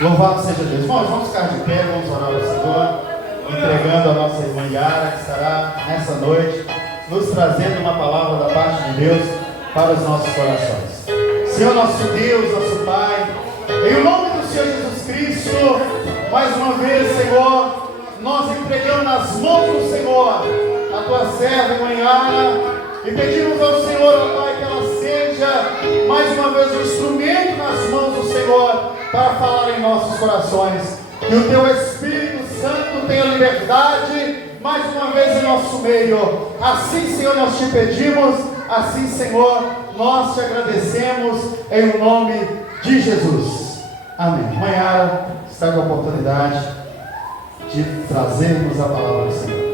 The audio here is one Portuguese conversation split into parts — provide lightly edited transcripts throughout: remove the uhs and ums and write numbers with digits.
Louvado seja Deus. Irmãos, vamos ficar de pé, vamos orar ao Senhor, entregando a nossa irmã Yara, que estará nessa noite, nos trazendo uma palavra da parte de Deus para os nossos corações. Senhor nosso Deus, nosso Pai, em o nome do Senhor Jesus Cristo, mais uma vez, Senhor, nós entregamos nas mãos do Senhor a tua serva, irmã Yara, e pedimos ao Senhor, ó Pai, que ela seja mais uma vez um instrumento nas mãos do Senhor para falar em nossos corações. Que o teu Espírito Santo tenha liberdade mais uma vez em nosso meio. Assim, Senhor, nós te pedimos. Assim, Senhor, nós te agradecemos em o nome de Jesus. Amém. Amanhã está com a oportunidade de trazermos a palavra do Senhor.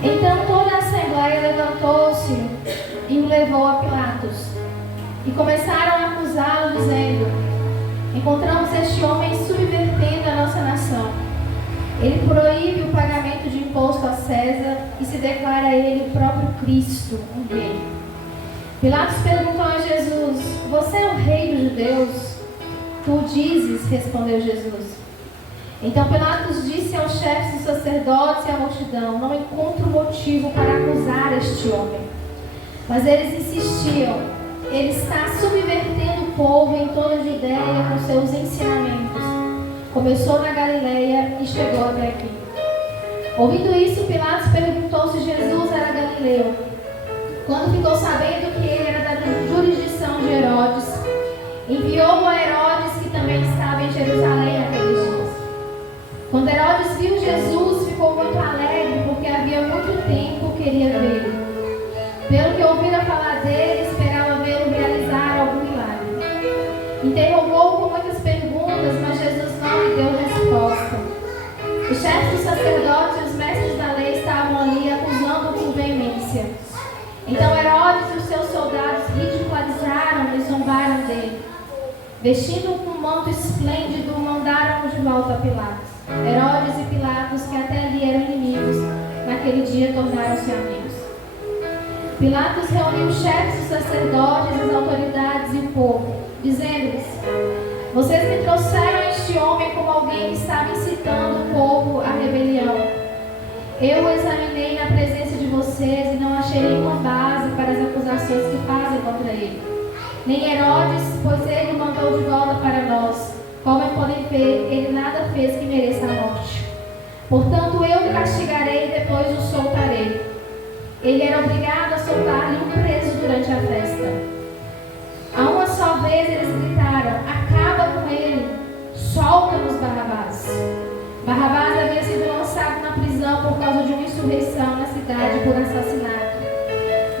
Então toda a assembleia levantou-se e o levou a Pilatos. E começaram a acusá-lo, dizendo: encontramos este homem subvertendo a nossa nação. Ele proíbe o pagamento de imposto a César e se declara ele o próprio Cristo, um rei. Pilatos perguntou a Jesus: você é o rei dos judeus? Tu o dizes, respondeu Jesus. Então Pilatos disse aos chefes dos sacerdotes e à multidão: não encontro motivo para acusar este homem. Mas eles insistiam: ele está subvertendo o povo em toda a Judéia com seus ensinamentos. Começou na Galileia e chegou até aqui. Ouvindo isso, Pilatos perguntou se Jesus era galileu. Quando ficou sabendo que ele era da jurisdição de Herodes, enviou-o a Herodes, que também estava em Jerusalém naqueles dias. Quando Herodes viu Jesus, ficou muito alegre, porque havia muito tempo queria vê-lo. Pelo que ouvira falar dele, esperava vê-lo realizar algum milagre. Interrogou-o com muitas perguntas, mas Jesus não lhe deu resposta. Os chefes dos sacerdotes e os mestres da lei estavam ali, acusando-o com veemência. Então Herodes e os seus soldados ridicularizaram e zombaram dele. Vestindo-o com um manto esplêndido, mandaram-o de volta a Pilatos. Herodes e Pilatos, que até ali eram inimigos, naquele dia tornaram-se amigos. Pilatos reuniu os chefes dos sacerdotes, as autoridades e o povo, dizendo-lhes: vocês me trouxeram este homem como alguém que estava incitando o povo à rebelião. Eu o examinei na presença de vocês e não achei nenhuma base para as acusações que fazem contra ele. Nem Herodes, pois ele o mandou de volta para nós. Como podem ver, ele nada fez que mereça a morte. Portanto, eu o castigarei e depois o soltarei. Ele era obrigado a soltar-lhe um preso durante a festa. A uma só vez eles gritaram: acaba com ele, solta-nos Barrabás. Barrabás havia sido lançado na prisão por causa de uma insurreição na cidade por assassinato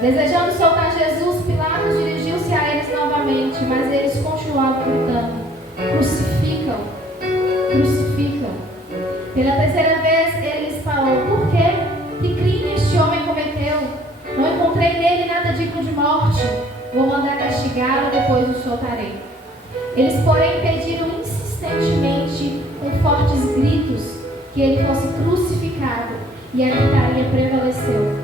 Desejando soltar Jesus, Pilatos dirigiu-se a eles novamente, mas eles continuavam gritando: crucificam, crucificam. Pela terceira vez ele lhes falou: por quê? Que crime este homem cometeu? Não encontrei nele nada digno de morte. Vou mandar castigá-lo, depois o soltarei. Eles, porém, pediram insistentemente, com fortes gritos, que ele fosse crucificado, e a gritaria prevaleceu.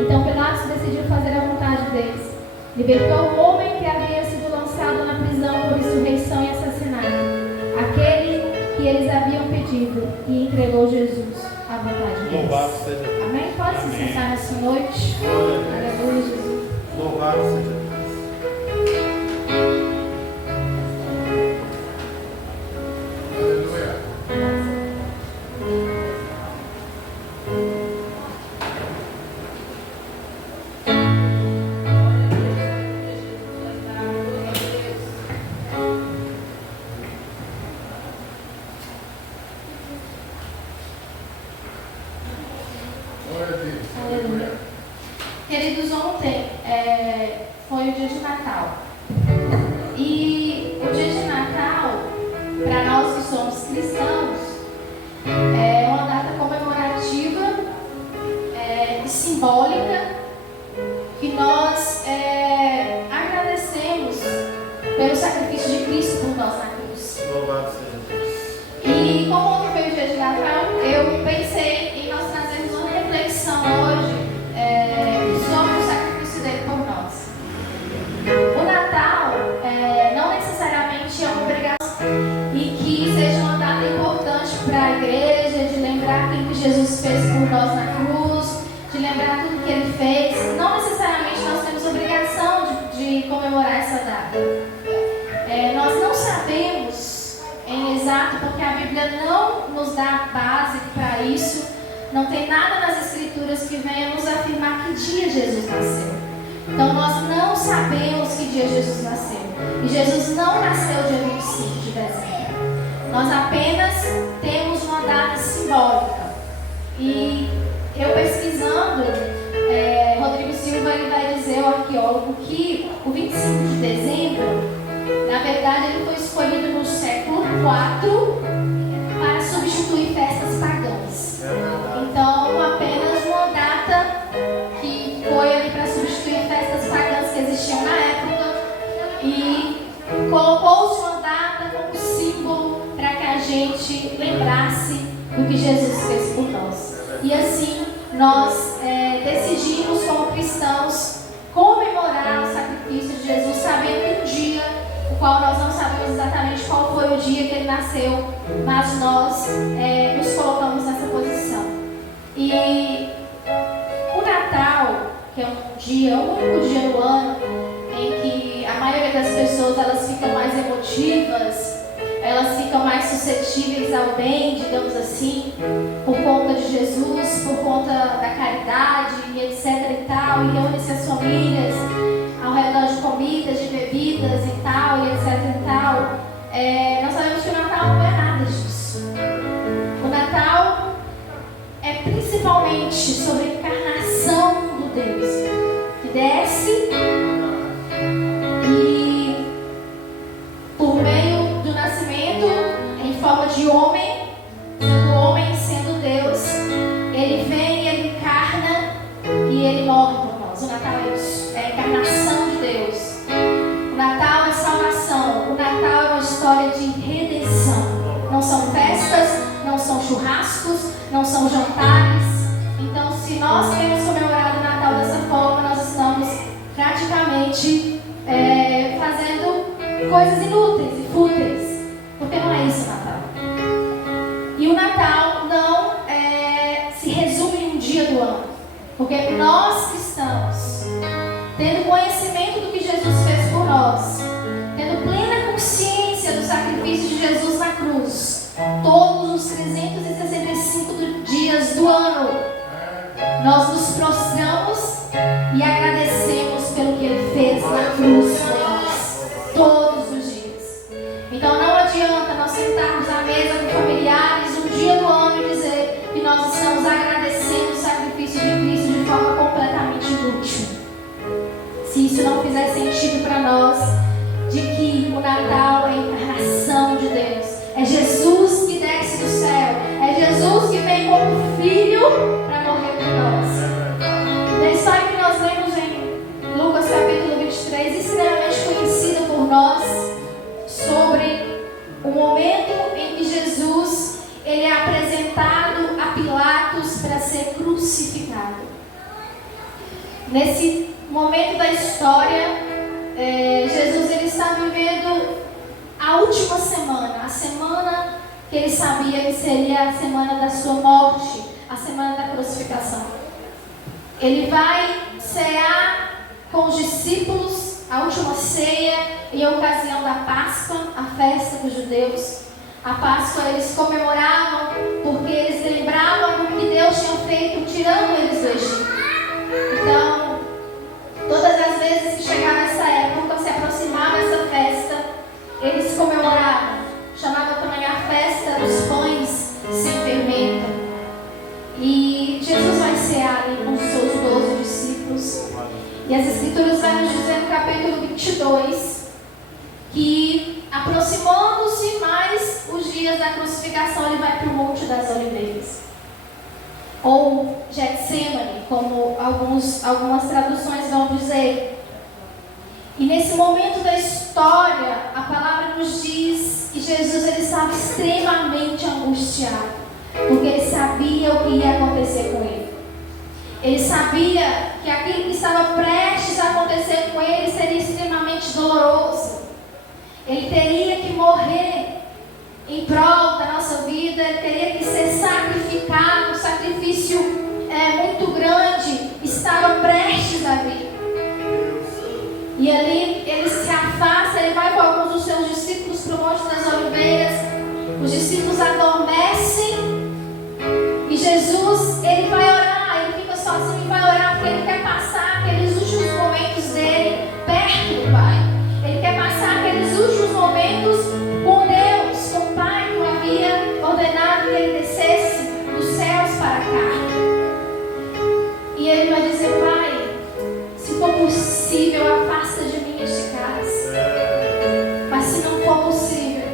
Então Pilatos decidiu fazer a vontade deles. Libertou o homem que havia sido lançado na prisão por insurreição e assassinato, aquele que eles haviam pedido, e entregou Jesus à vontade deles. Louvado seja Deus. Amém? Pode se sentar nessa noite. Aleluia, Jesus. Louvado seja Deus. Aleluia. Queridos, ontem foi o dia de Natal. E o dia de Natal, para nós que somos cristãos, é uma data comemorativa e simbólica que nós agradecemos pelo sacrifício de Cristo por nós na cruz. Louvado seja Deus. E como ontem foi o dia de Natal, eu pensei em nós trazermos uma reflexão hoje sobre o sacrifício dele por nós. O Natal não necessariamente é uma obrigação e que seja uma data importante para a igreja, de lembrar aquilo que Jesus fez por nós na cruz, de lembrar tudo que ele fez. Não necessariamente nós temos obrigação de comemorar essa data. Nós não sabemos em exato, porque a Bíblia não nos dá base para isso. Não tem nada nas Escrituras que venha nos afirmar que dia Jesus nasceu. Então nós não sabemos que dia Jesus nasceu. E Jesus não nasceu dia 25 de dezembro. Nós apenas temos uma data simbólica. E eu pesquisando, Rodrigo Silva ele vai dizer, o arqueólogo, que o 25 de dezembro, na verdade, ele foi escolhido no século IV para substituir festas pagãs. Então, apenas uma data que foi ali para substituir festas pagãs que existiam na época, e colocou-se uma data como símbolo para que a gente lembrasse do que Jesus fez por nós. E assim, nós decidimos como cristãos comemorar o sacrifício de Jesus, sabendo que um dia, o qual nós não sabemos exatamente qual foi o dia que ele nasceu, mas nós nos colocamos nessa posição. E o Natal, que é um dia, o único dia do ano em que a maioria das pessoas elas ficam mais emotivas, elas ficam mais suscetíveis ao bem, digamos assim, por conta de Jesus, por conta da caridade e etc e tal, e reúne-se as famílias ao redor de comidas, de bebidas e tal, e etc e tal. Nós sabemos que o Natal não é nada disso. O Natal é principalmente sobre a encarnação do Deus que desce e, por meio do nascimento em forma de homem, sendo Deus, ele vem, ele encarna e ele morre por nós. O Natal é isso, é a encarnação de Deus. O Natal é salvação, o Natal é uma história de redenção. Não são festas, não são churrascos, não são jantares. Então, se nós temos comemorado o Natal dessa forma, nós estamos praticamente fazendo coisas inúteis e fúteis, porque não é isso o Natal. E o Natal não se resume em um dia do ano, porque nós cristãos, tendo conhecimento do que Jesus fez por nós, tendo plena consciência do sacrifício de Jesus na cruz, todos os 365 dias do ano, nós nos prostramos e agradecemos pelo que Ele fez na cruz por nós, todos os dias. Então não adianta nós sentarmos à mesa com familiares um dia do ano e dizer que nós estamos agradecendo o sacrifício de Cristo de forma completamente inútil. de que o Natal é a encarnação de Deus. É Jesus que desce do céu. É Jesus que vem como filho para morrer por nós. Na história que nós lemos em Lucas capítulo 23, extremamente conhecida por nós, sobre o momento em que Jesus ele é apresentado a Pilatos para ser crucificado. Nesse momento da história, Jesus ele está vivendo a última semana, a semana que ele sabia que seria a semana da sua morte, a semana da crucificação. Ele vai cear com os discípulos a última ceia em ocasião da Páscoa, a festa dos judeus. A Páscoa eles comemoravam porque eles lembravam do que Deus tinha feito tirando eles do Egito. Então, todas as vezes que chegava essa época, se aproximava essa festa, eles comemoravam. Chamavam também a festa dos pães sem fermento. E Jesus vai cear ali com os seus 12 discípulos. E as Escrituras vão nos dizer no capítulo 22 que, aproximando-se mais os dias da crucificação, ele vai para o Monte das Oliveiras, ou Getsemane, como algumas traduções vão dizer. E nesse momento da história, a palavra nos diz que Jesus ele estava extremamente angustiado, porque ele sabia o que ia acontecer com ele. Ele sabia que aquilo que estava prestes a acontecer com ele seria extremamente doloroso. Ele teria que morrer em prol da nossa vida, ele teria que ser sacrificado. Um sacrifício muito grande estava prestes a vir. E ali ele se afasta, ele vai com alguns dos seus discípulos para o Monte das Oliveiras. Os discípulos adormecem e Jesus ele vai orar, ele fica sozinho e vai orar porque ele quer passar aqueles últimos momentos dele perto do Pai. Ele quer passar aqueles últimos momentos com Deus, com o Pai que havia ordenado que ele descesse dos céus para cá. E ele vai dizer: Pai, se for possível, afasta de mim este cálice. Mas se não for possível,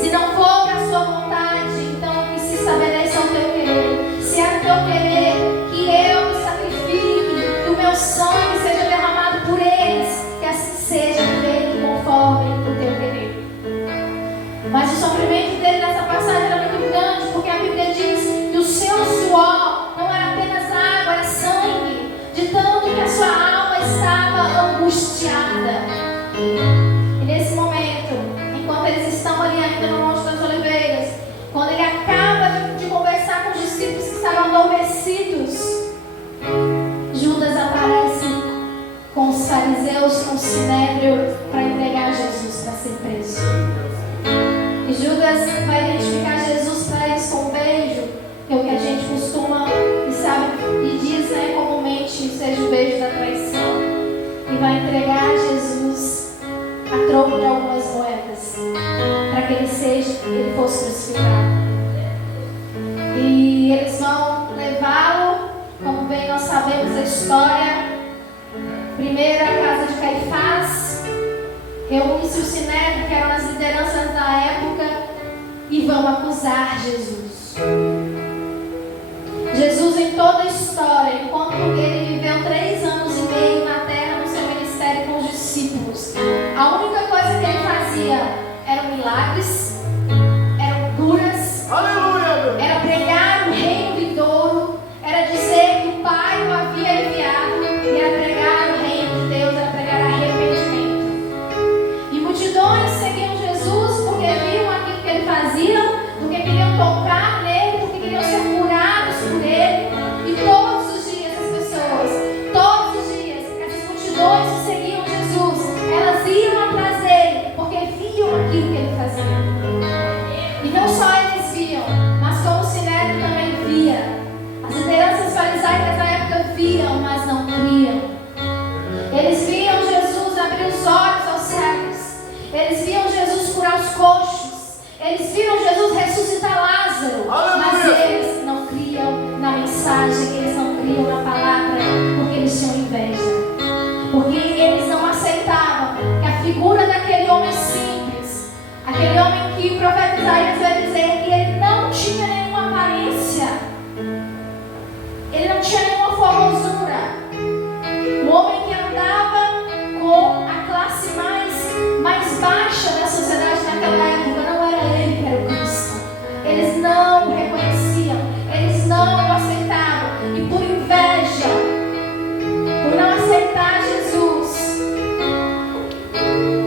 se não for da sua vontade, então que se estabeleça o teu querer. Se é o teu querer que eu me sacrifique, que o meu sangue seja derramado por eles, que assim seja feito conforme o teu querer. Mas o sofrimento dele nessa passagem era muito grande, porque a Bíblia diz que o seu suor não era apenas água, era sangue, de tanto que a sua alma estava angustiada. E nesse momento, enquanto eles estão ali ainda no Monte das Oliveiras, quando ele acaba de conversar com os discípulos que estavam adormecidos, Judas aparece com os fariseus, com o sinédrio, para entregar Jesus para ser preso. E Judas vai identificar Jesus para eles com um beijo, que é o que a gente costuma e sabe e diz comumente, seja o beijo da traição. E vai entregar Jesus a troco de algumas moedas, para que ele fosse crucificado. E eles vão levá-lo, como bem nós sabemos a história. Primeiro a casa de Caifás, reúne-se o sinédrio, que eram as lideranças da época, e vão acusar Jesus. Jesus, em toda a história, enquanto ele viveu 3 anos e meio na terra no seu ministério com os discípulos, a única coisa que ele fazia eram milagres, eram curas, era pregar o reino vindouro, era dizer que o Pai o havia enviado, e era pregar o reino de Deus, era pregar arrependimento. E multidões seguiam Jesus porque viam aquilo que ele fazia, porque queriam tocar nele, porque queriam ser curados por ele. E todos os dias as pessoas, todos os dias, essas multidões que seguiam Jesus, elas iam atrás dele, porque viam aquilo que ele fazia. E não só eles viam, mas como o sinédrio também via. As lideranças farisaicas da época viam, mas não criam. Eles viam Jesus abrir os olhos aos cegos. Eles viam Jesus curar os coxos. Eles viram Jesus ressuscitar Lázaro. Mas eles não criam na mensagem, eles não criam na palavra, porque eles tinham inveja. Porque eles não aceitavam que a figura daquele Isaías vai dizer que ele não tinha nenhuma aparência, ele não tinha nenhuma formosura. O homem que andava com a classe mais baixa da sociedade naquela época, não era ele que era o Cristo. Eles não o reconheciam, eles não o aceitavam. E por inveja, por não aceitar Jesus,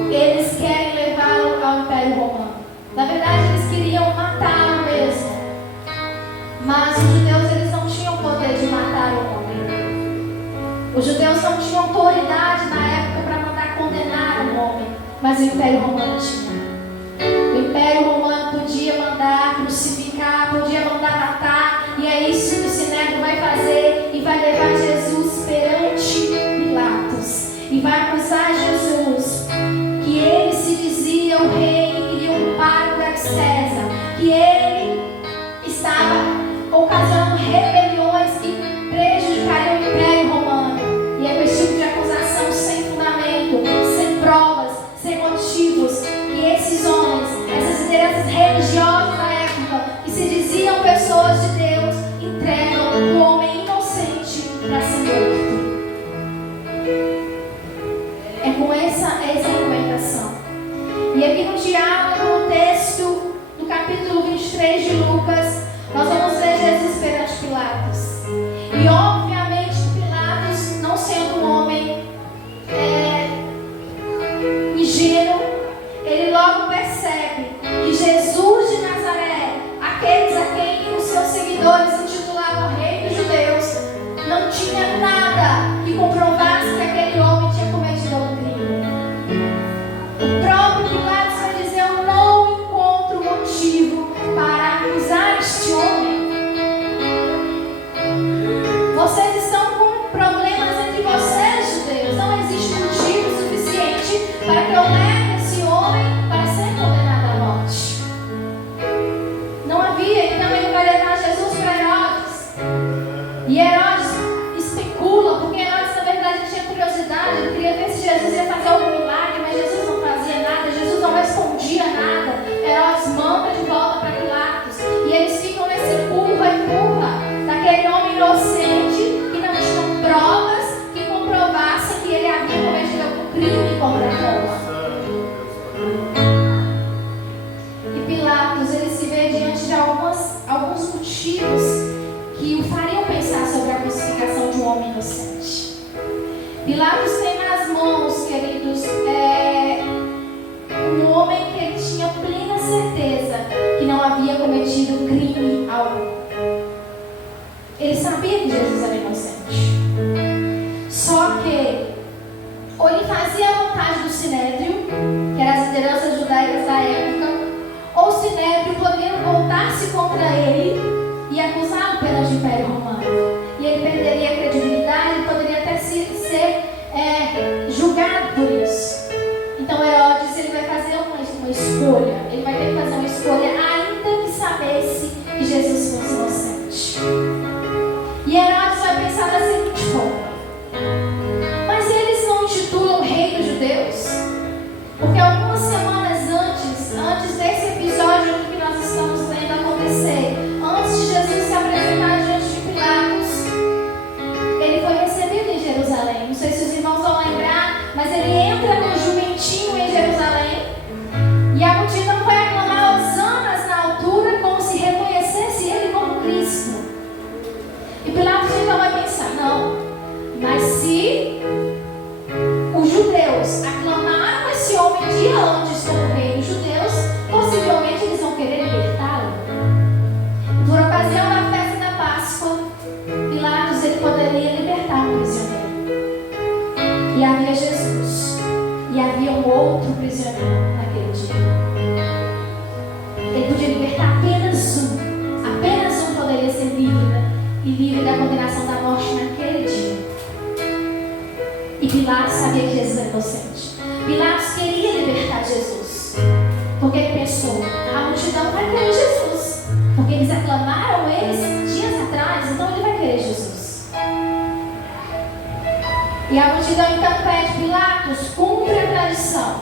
eles querem levá-lo ao Império Romano. Na verdade, eles queriam matá-lo mesmo. Mas os judeus, eles não tinham poder de matar o homem. Os judeus não tinham autoridade na época para mandar condenar um homem, mas o Império Romano tinha. O Império Romano podia mandar crucificar, podia mandar matar, e é isso que o Sinédrio vai fazer, e vai levar Jesus perante Pilatos, e vai acusar Jesus, que ele se dizia o rei e queria um pago a César, que ele estava ocasionando rebeliões que prejudicariam o Império Romano. E é com esse tipo de acusação sem fundamento, sem provas, sem motivos, que esses homens, essas lideranças religiosas da época, que se diziam pessoas de Deus, entregam um homem inocente para ser morto. É com essa argumentação. E aqui no diálogo, no texto, no capítulo 23 de Lucas, nós vamos ver Jesus perante Pilatos. E obviamente Pilatos, não sendo um homem ingênuo, ele logo percebe que Jesus de Nazaré, aqueles a quem os seus seguidores intitulavam Rei dos Judeus, não tinha nada que comprovasse que aquele homem tinha cometido algum crime. O próprio Pilatos vai dizer: eu não encontro motivo para acusar este homem. Vocês estão com problemas entre vocês, judeus. Não existe motivo suficiente para que eu leve esse homem para ser condenado à morte. Não havia, então ele vai levar Jesus para Herodes. E Herodes especula, porque Herodes na verdade tinha curiosidade, ele queria ver se Jesus ia fazer algum milagre, mas Jesus não fazia nada, Jesus não respondia nada. Herodes manda de volta para Pilatos, e eles ficam nesse empurra daquele homem inocente que não tinha provas que comprovassem que ele havia cometido algum crime contra Roma. E Pilatos, ele se vê diante de alguns motivos que o fariam pensar sobre a crucificação de um homem inocente. Pilatos tem nas mãos, queridos, um homem que ele tinha plena certeza que não havia cometido crime algum. Ele sabia que Jesus era inocente. Só que ou ele fazia a vontade do Sinédrio, que eram as lideranças judaicas da época, ou o Sinédrio poderia voltar-se contra ele e acusá-lo perante o Império Romano. E ele perderia a credibilidade e poderia até ser julgado por isso. Então Herodes, ele vai fazer uma escolha. Ele vai ter que fazer uma escolha, ainda que sabesse que Jesus fosse inocente. E Herodes vai pensar da seguinte forma: mas eles não intitulam Rei dos Judeus? Porque algumas semanas antes desse episódio que nós estamos vendo acontecer, antes de Jesus se apresentar diante de Pilatos, ele foi recebido em Jerusalém. Não sei se os irmãos vão lembrar, mas ele entra no jumentinho em Jerusalém, e a multidão vai aclamar hosanas na altura, como se reconhecesse ele como Cristo. E Pilatos então vai pensar: não, mas se os judeus aclamaram esse homem dia antes como rei dos judeus, possivelmente eles vão querer libertá-lo. Por ocasião da festa da Páscoa, Pilatos, ele poderia libertar um prisioneiro. E havia Jesus, e havia um outro prisioneiro naquele dia. Ele podia libertar apenas um poderia ser livre da condenação da morte naquele dia. E Pilatos sabia que Jesus era inocente. Pilatos queria libertar Jesus, porque ele pensou: a multidão vai querer Jesus, porque eles aclamaram eles dias atrás, então ele vai querer Jesus. E a multidão então pede: Pilatos, cumpre a tradição,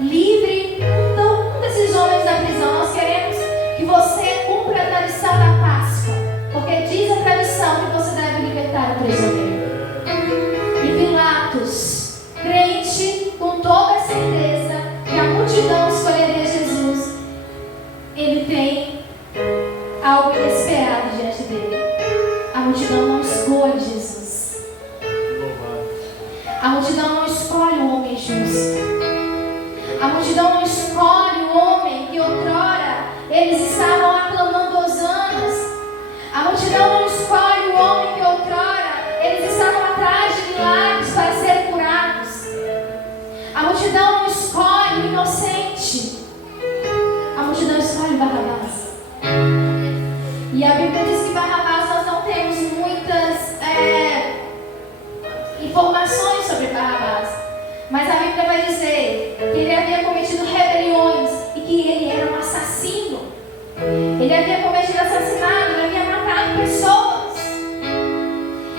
livre um esses homens da prisão. Nós queremos que você cumpra a tradição da Páscoa, porque diz a tradição que você deve libertar o prisioneiro. E Pilatos, crente com toda a certeza que a multidão escolheria Jesus, ele tem algo inesperado diante dele. A multidão não escolhe Jesus. A multidão não escolhe o homem justo. A multidão não escolhe o homem que outrora eles estavam aclamando hosanas. A multidão não escolhe o homem que outrora eles estavam atrás de milagres para serem curados. A multidão não escolhe o inocente. A multidão escolhe Barrabás. E a Bíblia diz que Barrabás, nós não temos muitas informações sobre Barrabás. Mas a Bíblia vai dizer que ele havia cometido rebeliões e que ele era um assassino. Ele havia cometido assassinato, ele havia matado pessoas.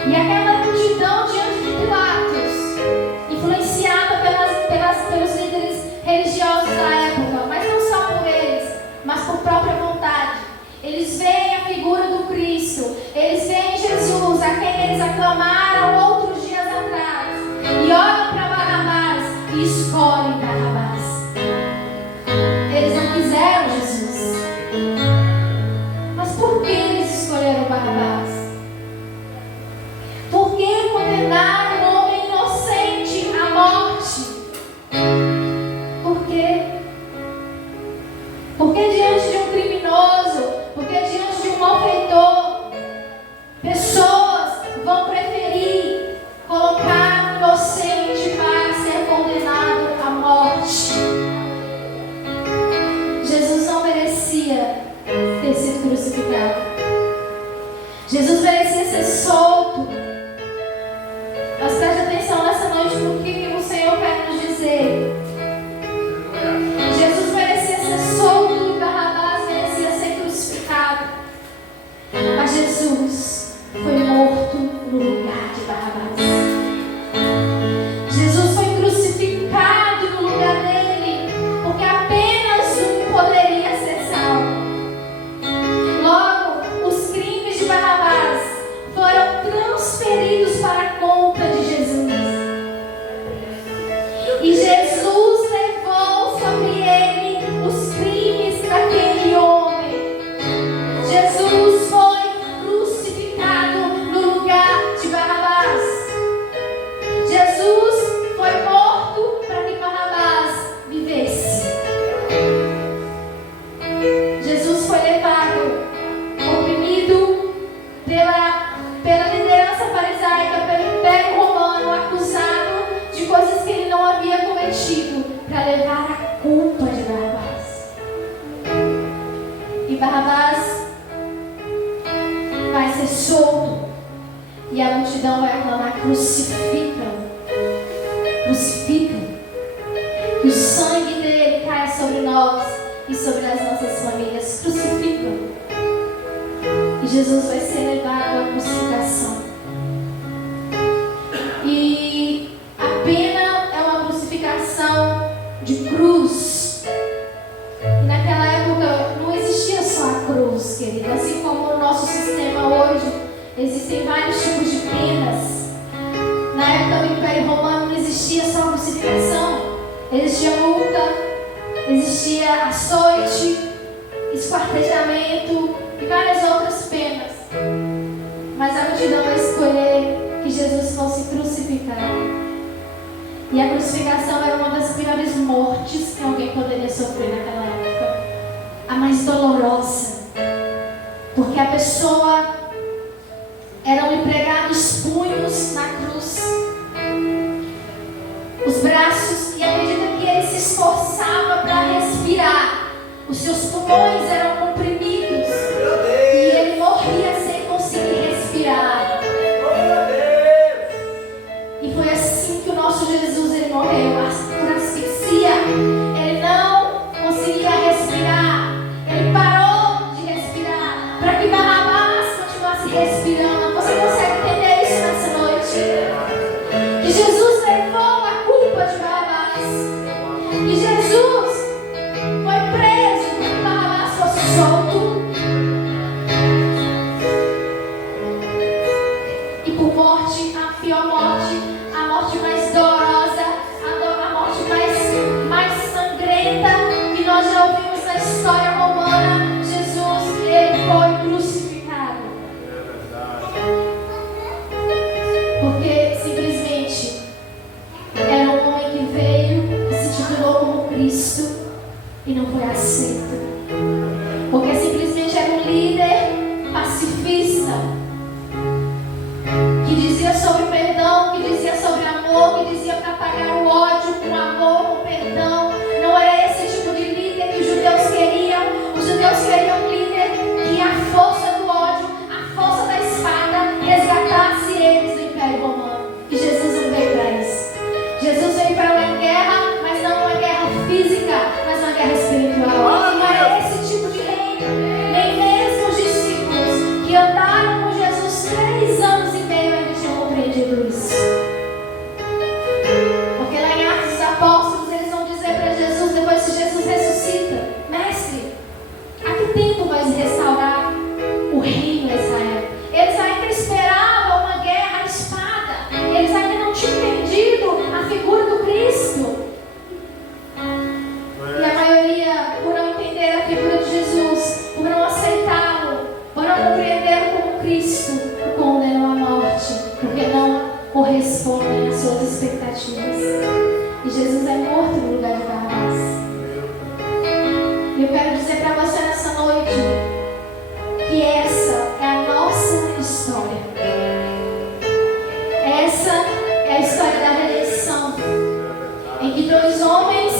E aquela multidão diante de Pilatos, influenciada pelos líderes religiosos da época, mas não só por eles, mas por própria vontade, eles veem a figura do Cristo, eles veem Jesus, a quem eles aclamaram outros dias atrás, e olham para Barrabás e escolhem Barrabás. Eles não quiseram Jesus. Mas por que eles escolheram Barrabás? Por que condenaram um homem inocente à morte? Por quê? Porque diante de um criminoso, porque diante de um malfeitor, pessoas vão preferir colocar um inocente para ser condenado à morte. Jesus não merecia ter sido crucificado. Jesus merecia ser solto. Mas preste atenção nessa noite no que o Senhor quer nos dizer. Jesus merecia ser solto e Barrabás merecia ser crucificado. Mas Jesus foi morto no lugar de Barrabás. Jesus foi crucificado no lugar dele, porque apenas um poderia ser salvo. Logo, os crimes de Barrabás foram transferidos para a conta de Jesus. E Jesus levou sobre ele os crimes daquele homem. Jesus foi crucificado no lugar de Barrabás. Jesus foi morto para que Barrabás vivesse. Jesus foi levado, oprimido pela liderança farisaica, pelo Império Romano, acusado de coisas que ele não havia cometido, para levar a culpa de Barrabás. E Barrabás vai ser solto, e a multidão vai aclamar: crucificam, crucificam. Que o sangue dele caia sobre nós e sobre as nossas famílias. Crucificam. E Jesus vai ser levado à crucificação. E a pena é uma crucificação de cruz. E naquela época não existia só a cruz, querida. Assim como no nosso sistema hoje existem vários tipos de penas. Na época do Império Romano não existia só a crucificação. Existia multa, existia açoite, esquartejamento e várias outras penas. Mas a multidão vai escolher que Jesus fosse crucificado. E a crucificação era uma das piores mortes que alguém poderia sofrer naquela época. A mais dolorosa. Porque a pessoa eram empregados punhos na cruz, os braços, e à medida que ele se esforçava para respirar, os seus pulmões eram comprimidos e ele morria sem conseguir respirar. E foi assim que o nosso Jesus ele morreu, por asfixia. Ele não conseguia respirar, ele parou de respirar para que Barrabás continuasse respirando. Você consegue entender isso nessa noite? Que Jesus levou a culpa de Barrabás, e Jesus foi preso morte, a pior morte, a morte mais dolorosa, a morte mais sangrenta que nós já ouvimos na história romana. Jesus, ele foi crucificado. Porque simplesmente era um homem que veio e se titulou como Cristo e não foi aceito. Porque simplesmente era um líder pacifista que dizia sobre perdão, que dizia sobre amor, que dizia para apagar o ódio com amor, com perdão. Não era esse tipo de líder que os judeus queriam. Os judeus queriam um líder que a força do ódio, a força da espada resgatasse eles do Império Romano. E Jesus não veio para isso. Jesus veio para uma guerra, mas não uma guerra física, mas uma guerra espiritual. Não era esse tipo de reino. Nem mesmo os discípulos que andaram com Jesus 3 anos e meio ainda tinham compreendido isso. Porque lá em Atos dos Apóstolos eles vão dizer para Jesus, depois que Jesus ressuscita: Mestre, há que tempo vais restaurar o reino de Israel? Eles ainda esperavam uma guerra à espada. Eles ainda não tinham entendido a figura do Cristo. E a maioria, por não entender a figura de Jesus, por não aceitá-lo, por não compreendê-lo como Cristo, o condenam à morte, porque não correspondem às suas expectativas. E Jesus é morto no lugar de Barrabás. E eu quero dizer para você nessa noite que essa é a nossa história. Essa é a história da redenção, em que 2 homens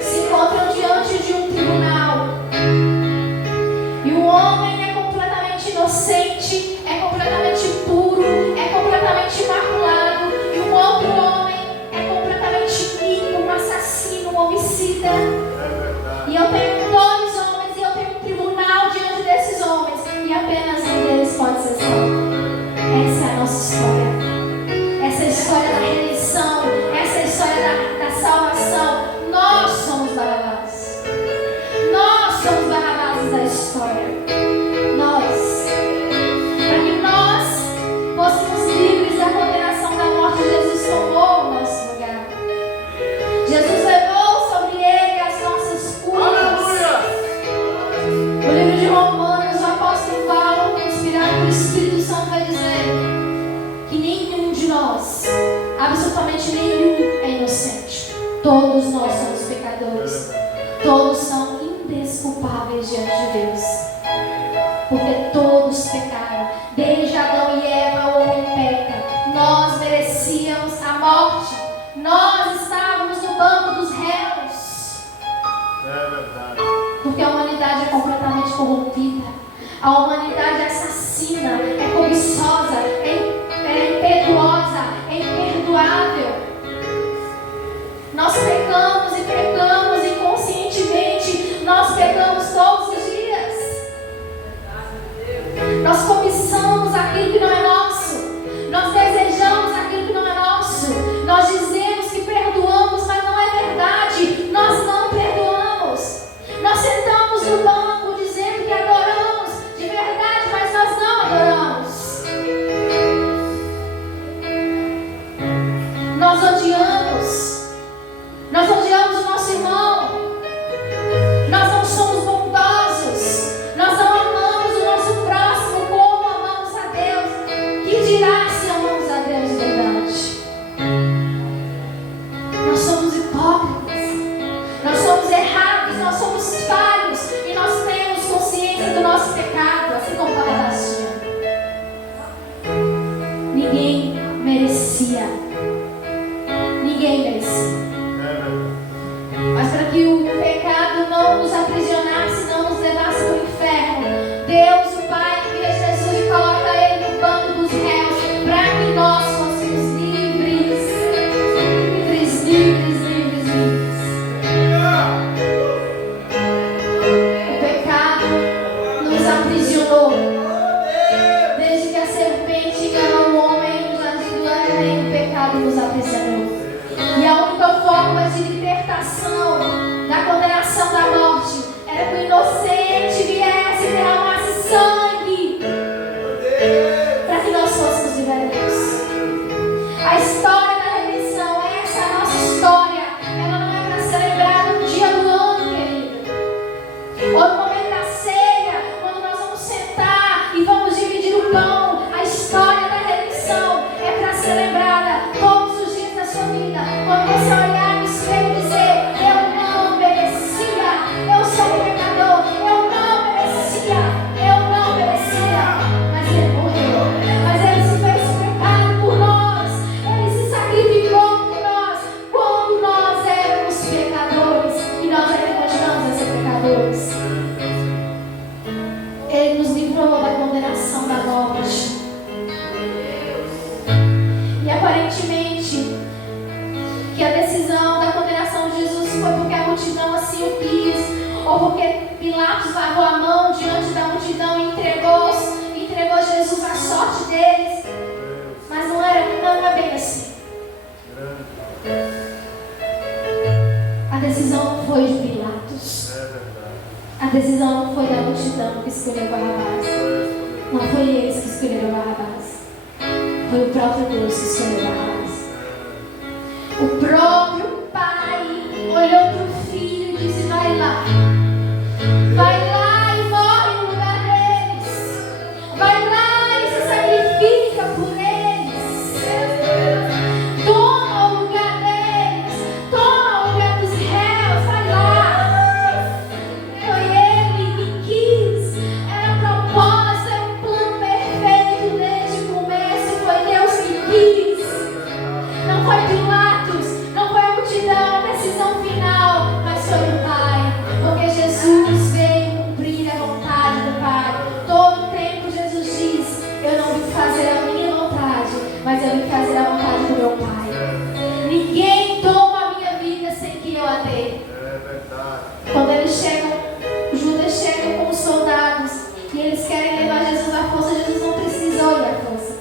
se encontram diante de um tribunal. E o homem é completamente inocente, é completamente puro, é completamente imaculado. E o outro homem é completamente limpo, um assassino, um homicida. E eu tenho 2 homens e eu tenho um tribunal diante desses homens. E apenas um deles pode ser salvo. Essa é a nossa história. Essa é a história da redenção. Essa é a história da salvação. Nós somos Barrabás. Nós somos Barrabás da história. Nós. Para que nós fôssemos livres da condenação da morte, Jesus tomou o nosso lugar. Jesus levou sobre ele as nossas culpas. O livro de Romanos, o apóstolo Paulo, inspirado pelo Espírito Santo, vai dizer que nenhum de nós, absolutamente nenhum, é inocente. Todos nós somos pecadores. Todos são indesculpáveis diante de Deus. Porque todos pecaram. Desde Adão e Eva o homem peca. Nós merecíamos a morte. Nós estávamos no banco dos réus. É verdade. Porque a humanidade é completamente corrompida. A humanidade é assassina, é cobiçosa, é impetuosa, é imperdoável. Nós pecamos e pecamos inconscientemente. Nós pecamos todos os dias. Nós cobiçamos aquilo que não é nosso. Nós desejamos aquilo que não é nosso. Nós dizemos que perdoamos, mas não é verdade. Nós não perdoamos. Nós sentamos no banco dizendo que adoramos de verdade, mas nós não adoramos. Nós odiamos. Nós odiamos o nosso irmão. Nós não somos bondosos. Nós não amamos o nosso próximo como amamos a Deus. Que dirá se amamos a Deus de verdade? Nós somos hipócritas. Nós somos errados. Nós somos falhos. E nós temos consciência do nosso pecado, assim como Barrabás tinha. Ninguém merecia. Ninguém merecia. Mas para que o pecado não nos aprisionasse, não nos levasse para o inferno, Deus, o Pai, envia Jesus e coloca Ele no banco dos réus, para que nós fôssemos livres. Livres, livres, livres, livres. O pecado nos aprisionou. Desde que a serpente enganou o homem no jardim do Éden, o pecado nos aprisionou. E a única forma de libertação da condenação da morte era que o inocente viesse e derramasse sangue para que nós fôssemos libertos. que a decisão da condenação de Jesus foi porque a multidão assim o quis, ou porque Pilatos lavou a mão diante da multidão e entregou Jesus à sorte deles. Mas não é bem assim. A decisão não foi de Pilatos. A decisão não foi da multidão que escolheu Barrabás. Não foi eles que escolheram Barrabás. Foi o próprio Deus que escolheu Barrabás. O próprio Pai olhou para o Filho e disse: vai lá e morre no lugar deles. Vai lá e se sacrifica por eles. Toma o lugar deles. Toma o lugar dos réus. Vai lá. Foi ele que quis. Era a proposta, era um plano perfeito desde o começo. Foi Deus que quis. Não foi Pilatos, não foi a multidão, a decisão final, mas foi o Pai. Porque Jesus veio cumprir a vontade do Pai. Todo o tempo Jesus diz: eu não vim fazer a minha vontade, mas eu vim fazer a vontade do meu Pai. Ninguém toma a minha vida sem que eu a dê. Quando eles chegam, os judeus chegam com os soldados e eles querem levar Jesus à força. Jesus não precisou ir à força.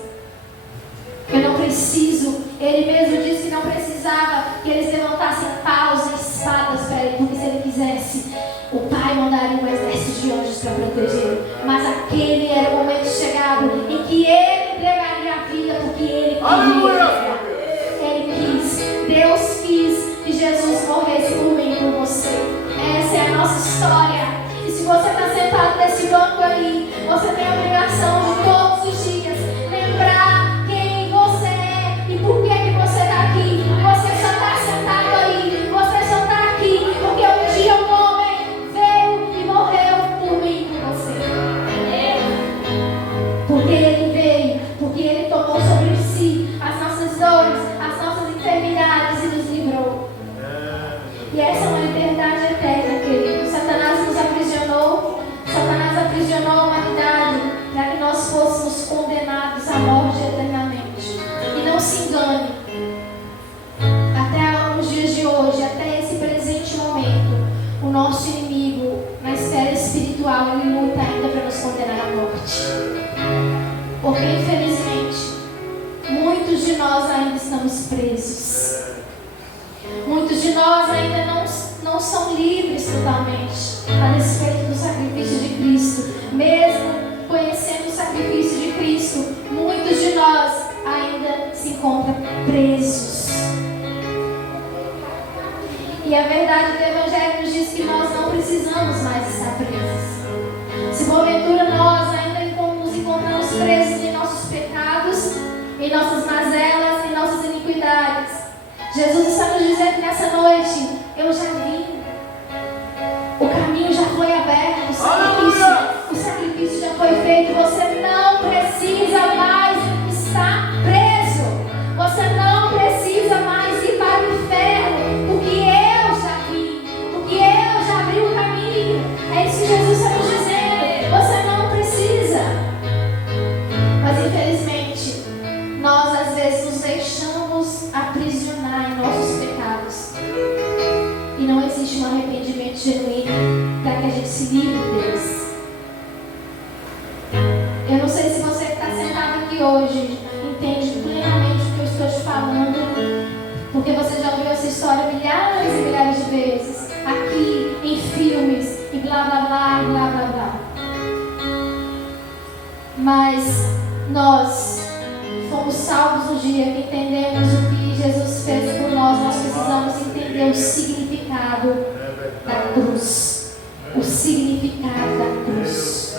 Eu não preciso. Ele mesmo disse que não precisava que eles levantassem paus e espadas para ele, porque se ele quisesse, o Pai mandaria um exército de anjos para protegê-lo. Mas aquele era o momento chegado em que ele entregaria a vida, porque ele queria. Ele quis. Deus quis que Jesus morresse por mim e por você. Essa é a nossa história. E se você está sentado nesse banco aí, você tem a obrigação de todos os dias lembrar quem você é e por que você está aqui. Você só está sentado aí, você só está aqui porque um dia um homem veio e morreu por mim e por você. Porque ele veio, porque ele tomou sobre si as nossas dores, as nossas enfermidades e nos livrou. E essa é uma liberdade eterna, querido. Satanás nos aprisionou. Satanás aprisionou a humanidade para que nós fôssemos condenados à morte eternamente. E não se engane. Até os dias de hoje, até esse presente momento, o nosso inimigo na esfera espiritual, ele luta ainda para nos condenar à morte. Porque infelizmente muitos de nós ainda estamos presos. Muitos de nós ainda não são livres totalmente a respeito do sacrifício de Cristo. Mesmo conhecendo o sacrifício de Cristo, muitos de nós ainda se encontram presos. E a verdade do Evangelho nos diz que nós não precisamos mais estar presos. Se porventura nós ainda nos encontramos presos em nossos pecados, em nossas mazelas, em nossas iniquidades, Jesus está nos dizendo nessa noite: eu já vim. O caminho já foi aberto, o sacrifício já foi feito. Você não precisa mais estar preso. Você não precisa mais ir para o inferno, porque eu já vim, porque eu já abri o caminho. É isso que Jesus está nos dizendo. Você não precisa. Mas infelizmente, nós às vezes nos deixamos aprisionar em nossos pecados. E não existe um arrependimento genuíno para que a gente se livre deles. Eu não sei se você que está sentado aqui hoje entende plenamente o que eu estou te falando, porque você já ouviu essa história milhares e milhares de vezes, aqui, em filmes, e blá blá blá, blá blá blá. Mas nós fomos salvos no dia que entendemos o que Jesus fez por nós. Nós precisamos entender o significado da cruz. O significado da cruz.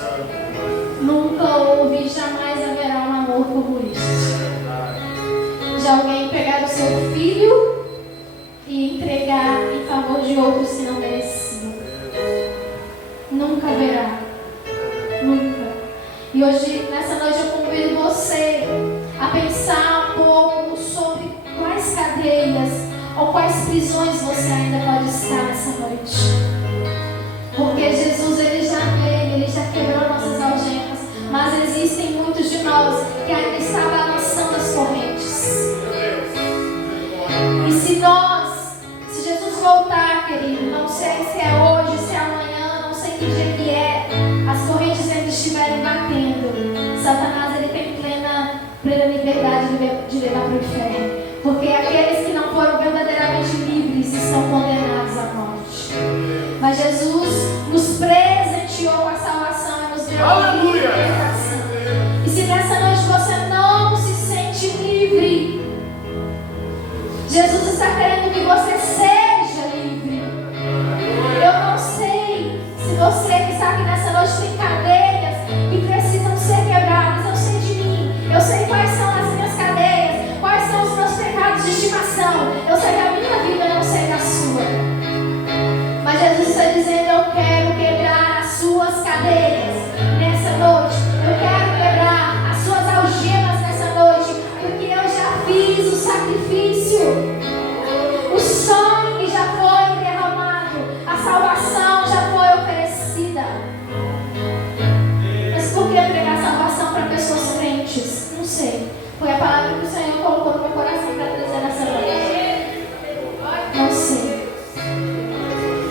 Nunca houve e jamais haverá um amor como este. De alguém pegar o seu filho e entregar em favor de outros que não mereciam. Nunca haverá. Nunca. E hoje, nessa noite, eu convido você a pensar um pouco sobre quais cadeias ou quais prisões você ainda pode estar nessa noite. Porque Jesus, ele já veio, ele já quebrou nossas algemas, mas existem muitos de nós que ainda estão balançando as correntes. E se Se Jesus voltar, querido, não sei se é hoje, se é amanhã, não sei que dia que é, as correntes ainda estiverem batendo, Satanás ele tem plena liberdade de levar para o inferno. Porque aqueles que não foram verdadeiramente livres estão condenados à morte. Mas Jesus nos presenteou com a salvação e nos deu a libertação. E se nessa noite você não se sente livre, Jesus está querendo que você seja livre. Eu não sei se você que está aqui nessa noite tem cadeias que precisam ser quebradas. Eu sei de mim. Eu sei quais são as minhas cadeias, quais são os meus pecados de estimação. Eu sei da minha vida, eu não sei da sua. Mas Jesus está dizendo: eu quero quebrar as suas cadeias nessa noite. Eu quero quebrar as suas algemas nessa noite, porque eu já fiz o sacrifício. O sangue já foi derramado, a salvação já foi oferecida. Mas por que pregar salvação para pessoas crentes? Não sei. Foi a palavra que o Senhor colocou no meu coração para trazer nessa noite. Não sei.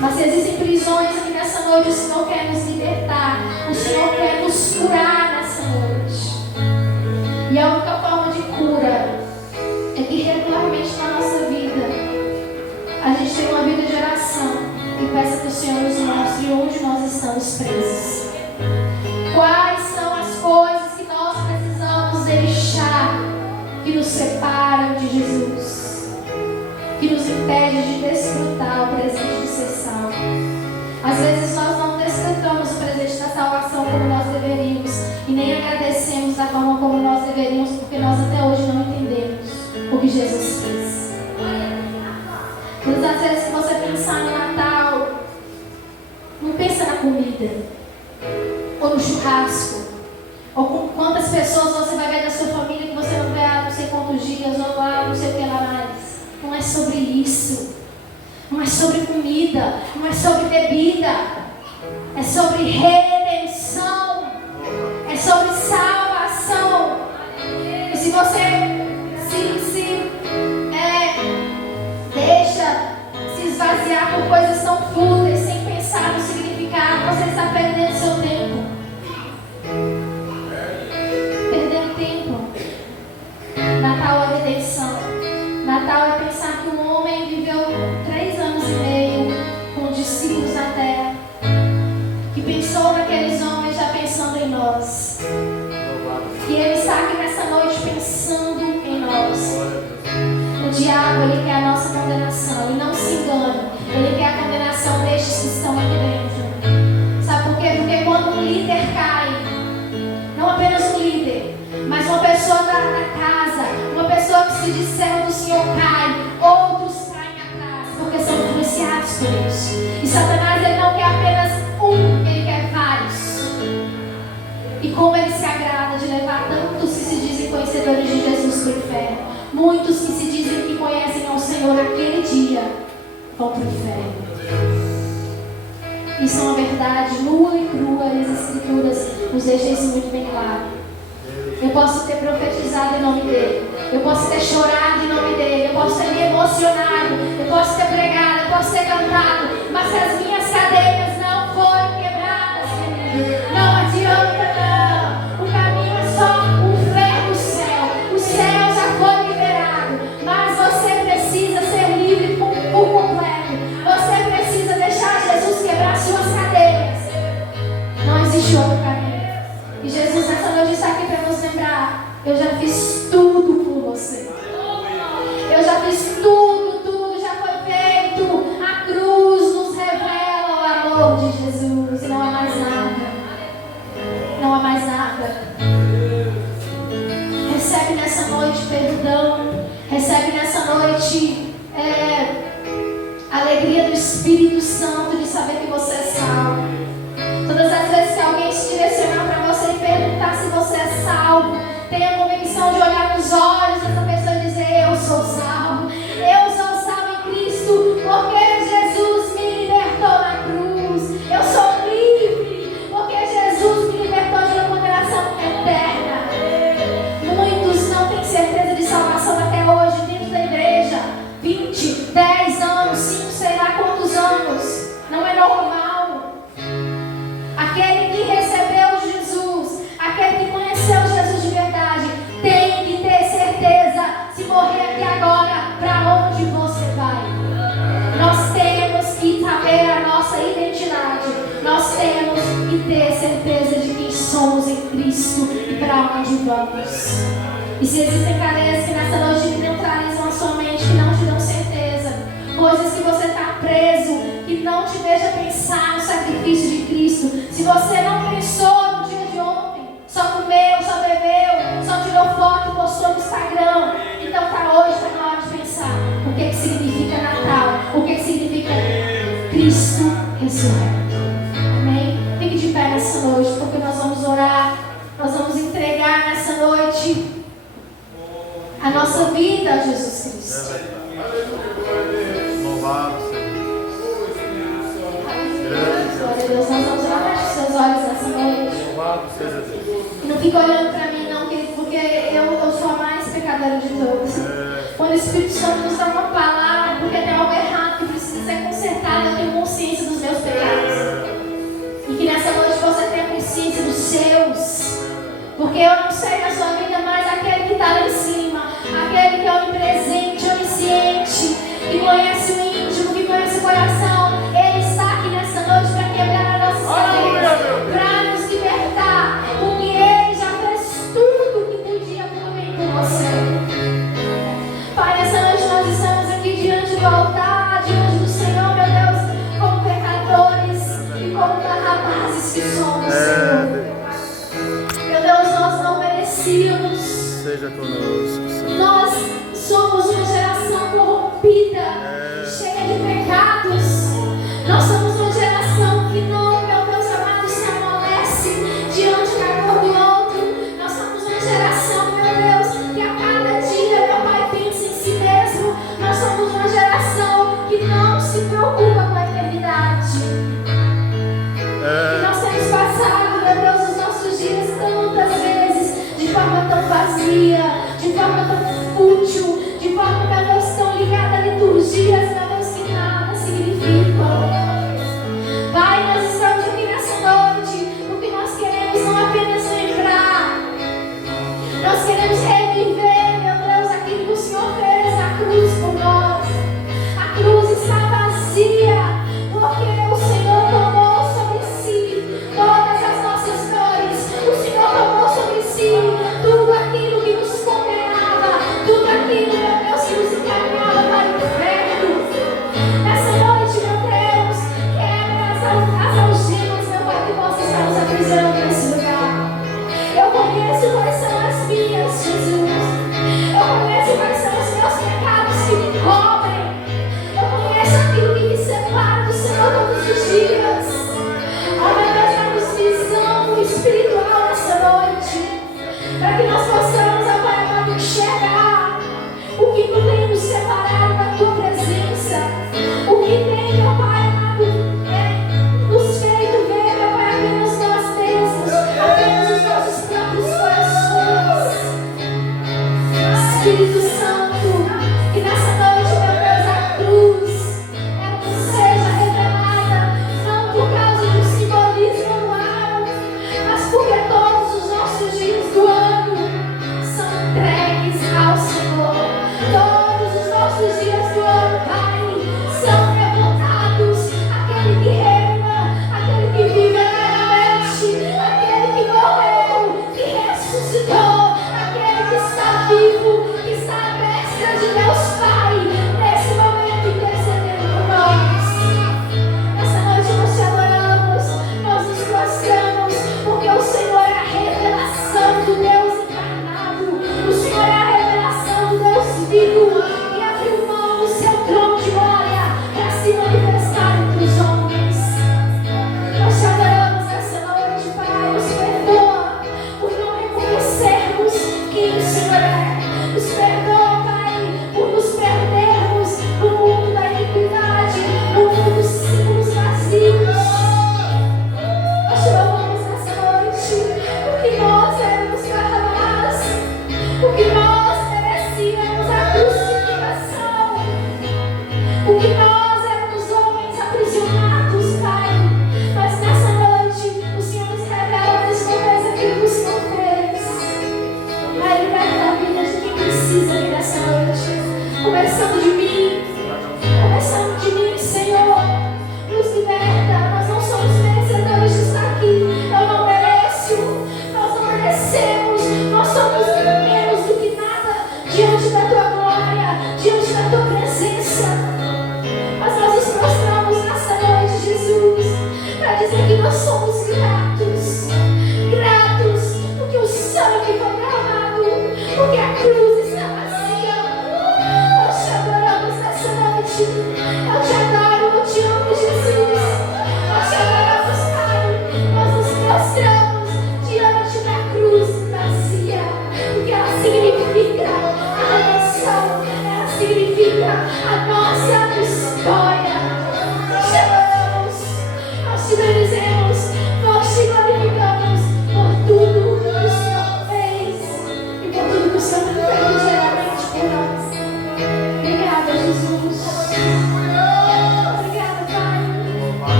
Mas se existem prisões aqui nessa noite, o Senhor quer nos libertar. O Senhor quer nos curar nessa noite. E a única forma de cura é que regularmente na nossa vida a gente tem uma vida de oração e peça que o Senhor nos mostre onde nós estamos presos. Quais são as coisas que nós precisamos deixar que nos separam de Jesus, que nos impede de desfrutar o presente de ser salvo. Às vezes nós não desfrutamos o presente da salvação como nós deveríamos e nem agradecemos da forma como nós deveríamos, porque nós até hoje não entendemos o que Jesus fez. Todas as vezes que você pensar no Natal, não pensa na comida, ou no churrasco, ou com quantas pessoas você vai ver da sua família que você não vê há não sei quantos dias, ou lá não sei o que lá mais. Não é sobre isso. Não é sobre comida, não é sobre bebida. É sobre redenção. É sobre salvação. E se você deixa se esvaziar por coisas tão fúteis, sem pensar no significado, você está perdendo seu tempo. Perdendo tempo. Natal é redenção. Natal é pensar que um homem viveu 3 anos e meio com discípulos na terra, que pensou naqueles homens já pensando em nós. E ele está aqui nessa noite pensando em nós. O diabo, ele quer a nossa condenação. E não se engane, ele quer a condenação destes que estão aqui dentro. Sabe por quê? Porque quando um líder cai, não apenas um líder, mas uma pessoa da casa, uma pessoa que se diz servo do Senhor cai, outros caem atrás, porque são influenciados por isso. E Satanás, ele não quer apenas um, ele quer vários. E como ele se agrada de levar tantos que se dizem conhecedores de Jesus para o inferno. Muitos que se dizem que conhecem ao Senhor naquele dia vão para o inferno. Isso é uma verdade nua e crua, e as Escrituras nos deixam isso muito bem claro. Eu posso ter profetizado em nome dele, eu posso ter chorado em nome dele, eu posso ter me emocionado, eu posso ter pregado, eu posso ter cantado, mas se as minhas cadeias não forem quebradas, não adianta não. O caminho é só um freio do céu. O céu já foi liberado, mas você precisa ser livre por completo. Você precisa deixar Jesus quebrar suas cadeias. Não existe outro caminho. E Jesus nessa noite está aqui para nos lembrar: eu já fiz tudo por você. Eu já fiz tudo já foi feito. A cruz nos revela o amor de Jesus. Não há mais nada. Não há mais nada. Recebe nessa noite perdão. Recebe nessa noite a alegria do Espírito Santo de saber que você é salvo. Todas as vezes que alguém te direcionar para você e perguntar se você é salvo, tenha a convicção de olhar nos olhos dessa pessoa e dizer: eu sou salvo. Eu sou salvo em Cristo, porque Jesus me libertou na cruz. Eu sou livre, porque Jesus me libertou de uma condenação eterna. Muitos não têm certeza de salvação até hoje dentro da igreja. 20 ter certeza de quem somos em Cristo e para onde vamos. E se existem cadeias que nessa noite neutralizam a sua mente, que não te dão certeza, coisas que você está preso, que não te deixa pensar no sacrifício de Cristo, se você não pensou no dia de ontem, só comeu, só bebeu, só tirou foto e postou no Instagram, então hoje está na hora de pensar o que significa Natal, o que significa Cristo ressurreto. Amém? Fique de pé nessa noite, porque nós vamos orar, nós vamos entregar nessa noite a nossa vida a Jesus Cristo. Louvado seja Glória a Deus, nós vamos orar. Feche os seus olhos nessa noite. Louvado seja Deus. E não fica olhando para mim não, porque eu sou a mais pecadora de todas. Quando o Espírito Santo nos dá uma palavra, porque tem algo errado que precisa ser consertado, eu tenho consciência dos meus pecados. E que nessa noite você tenha consciência dos seus. Porque eu não sei na sua vida, mas aquele que está lá em cima, aquele que é onipresente, onisciente, que conhece o íntimo, que conhece o coração, ele está aqui nessa noite para quebrar as nossas cadeias, para nos libertar, porque ele já fez tudo o que podia por mim e por você. Pai, nessa noite nós estamos aqui diante do altar, diante do Senhor, meu Deus, como pecadores e como rapazes que somos, Senhor. Meu Deus, nós não merecíamos. Seja conosco, Senhor. Nós somos uma geração corrompida, cheia de pecados. Nós somos uma geração que não, meu Deus amado, se amolece diante da dor do outro. Nós somos uma geração, meu Deus, que a cada dia, meu Pai, pensa em si mesmo. Nós somos uma geração que não se preocupa com a eternidade. E nós temos passado, meu Deus, os nossos dias tantas vezes de forma tão vazia, de forma tão fútil, de forma, meu Deus, tão ligada a liturgias, meu Deus, que nada significam. Pai, nós estamos aqui nessa noite porque nós queremos não apenas lembrar, nós queremos reviver, meu Deus, aquilo que o Senhor fez na cruz por nós. A cruz está vazia porque o Senhor tomou sobre si todas as nossas dores. O Senhor tomou sobre si tudo aquilo que nos condenava, tudo aquilo, meu Deus, que nos encaminhava para o inferno. Nessa noite, meu Deus, quebra as algemas, meu Pai, que possa estar nos aprisionando nesse lugar. Eu conheço quais são as minhas, Jesus. Eu conheço quais são os meus pecados que me cobrem. Eu conheço aquilo que me separa do Senhor todos os dias. Oh, meu Deus, dá-nos visão espiritual nessa noite, para que nós possamos, ó Pai amado, enxergar o que não tem nos separado da Tua presença, o que tem, meu Pai amado, nos feito ver, meu Pai, apenas nós mesmos, apenas os nossos próprios corações. Espírito Santo, que nessa noite, meu Deus, a cruz ela nos seja revelada, não por causa do simbolismo anual, mas porque todos os nossos dias do ano são entregues ao Senhor. Todos os nossos dias do ano, Pai, são devotados àquele que reina, àquele que vive eternamente, aquele que morreu, que ressuscitou, aquele que está vivo, que está à destra de Deus Pai, nesse momento intercedendo por nós. Nessa noite nós te adoramos, nós nos prostramos, porque o Senhor é a revelação do Deus encarnado, o Senhor é a revelação do Deus vivo, e abriu mão do seu trono de glória para se manifestar entre os homens. Nós te adoramos nessa noite, Pai, nos perdoa por não reconhecermos quem o Senhor é. Nos perdoa, Pai, por nos perdermos no mundo da iniquidade, no mundo dos símbolos vazios. Nós te louvamos nessa noite, porque nós éramos Barrabás, porque nós merecíamos a crucificação, porque nós éramos homens aprisionados, Pai. Mas nessa noite o Senhor nos revela mais uma vez aquilo que o Senhor fez. Pai, liberta a vida de quem precisa aqui nessa noite, começando de mim, Senhor. Nos liberta, nós não somos merecedores de estar aqui,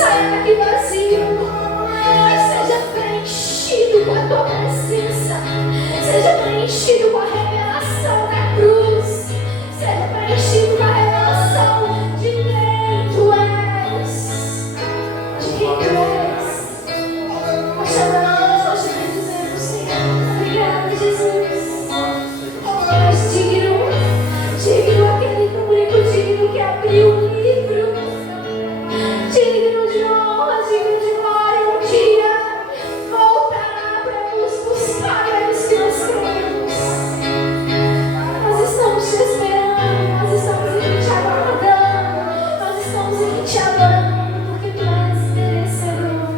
saia daqui vazio. Seja preenchido com a tua presença. Seja preenchido com a revelação da cruz. Seja preenchido com a revelação de quem tu és. De quem tu és. Nós choramos, nós te dizemos, Senhor. Obrigada, Jesus. És digno aquele único digno que abriu o livro. Digno de honra, digno de glória. Um dia voltará para nos buscar, aqueles que nós cremos. Nós estamos te esperando, nós estamos aqui te aguardando, nós estamos aqui te adorando, porque tu és merecedor.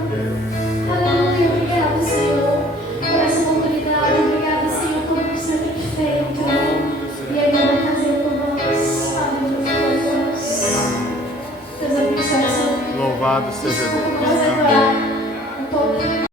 Aleluia, obrigado, Senhor, por essa oportunidade. Obrigado, Senhor, por o que o Senhor tem feito. E Ele vai fazer por nós. Aleluia, Deus. Deus abençoe, Senhor. Louvado seja Deus. Vamos adorar com todo